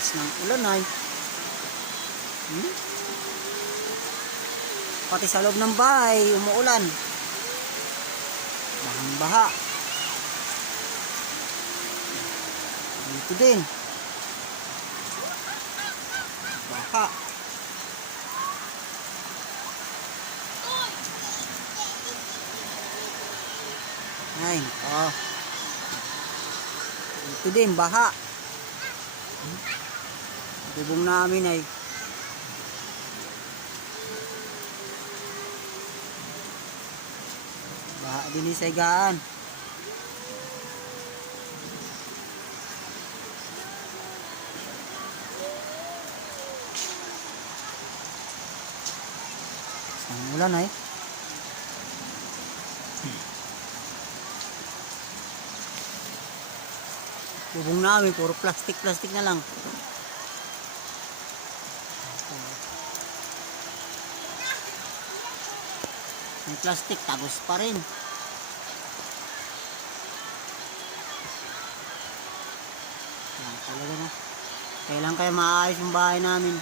Lakas ng ulan ay. Pati sa loob ng bahay, umuulan. Bahang baha. Dito din. Baha. Ay, oh. Dito din, baha. Bubong namin ay baha din sa higaan. Ang ulan ay. Bubong namin puro plastic na lang. May plastic tagos pa rin. Yan talaga na. Kailan kaya maayos yung bahay namin?